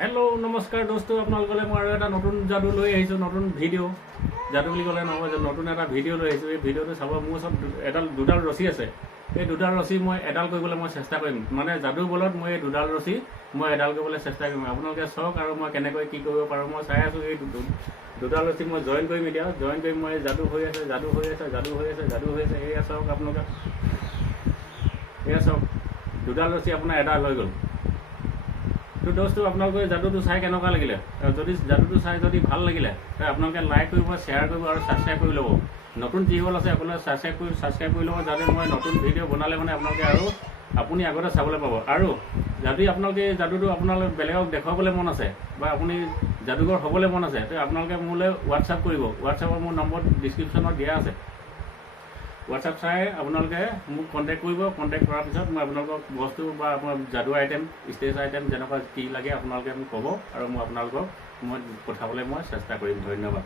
hello नमस्कार दोस्तों আপোনালোকলৈ মই আৰু এটা নতুন যাদু লৈ আহিছো নতুন ভিডিও যাদু বুলি ক'লে নহয় যে নতুন এটা ভিডিও লৈ আহিছো এই ভিডিওটো চাব মোৰ ওচৰত দুডাল ৰছী আছে এই দুডাল ৰছী মই এডাল কৰিবলৈ মই চেষ্টা কৰিম মানে যাদু বলত মই এই দুডাল ৰছী মই এডাল কৰিবলৈ চেষ্টা কৰিম আপোনালোকে চাওক আৰু মই কেনেকৈ কি কৰিব পাৰো মই চাই আছো এই দুডাল ৰছী মই জয়েন কৰিম এতিয়া জয়েন কৰি মই যাদু হৈ আছে এয়া চাওক আপোনালোকে এয়া চাওক দুডাল ৰছী আপোনাৰ এডাল হৈ গ'ল তো দোস্তো আপোনালোকে যাদুটো চাই কেনেকুৱা লাগিলে যদি যাদুটো চাই যদি ভাল লাগিলে আপোনালোকে লাইক কৰিব শ্বেয়াৰ কৰিব আৰু ছাবস্ক্ৰাইব কৰি ল'ব নতুন যিসকল আছে আপোনালোকে ছাবস্ক্ৰাইব কৰি ল'ব যাতে মই নতুন ভিডিঅ' বনালে মানে আপোনালোকে আৰু আপুনি আগতে চাবলৈ পাব আৰু যদি আপোনালোকে যাদুটো আপোনালোকে বেলেগক দেখুৱাবলৈ মন আছে বা আপুনি যাদুকৰ হ'বলৈ মন আছে তো আপোনালোকে মোলৈ হোৱাটছআপ কৰিব হোৱাটছআপৰ মোৰ নম্বৰ ডিছক্ৰিপশ্যনত দিয়া আছে হোৱাটছআপ চাই আপোনালোকে মোক কণ্টেক্ট কৰিব কণ্টেক্ট কৰাৰ পিছত মই আপোনালোকক বস্তু বা আপোনাৰ যাদু আইটেম ষ্টেজ আইটেম যেনেকুৱা কি লাগে আপোনালোকে মোক ক'ব আৰু মই আপোনালোকক মই পঠাবলৈ মই চেষ্টা কৰিম ধন্যবাদ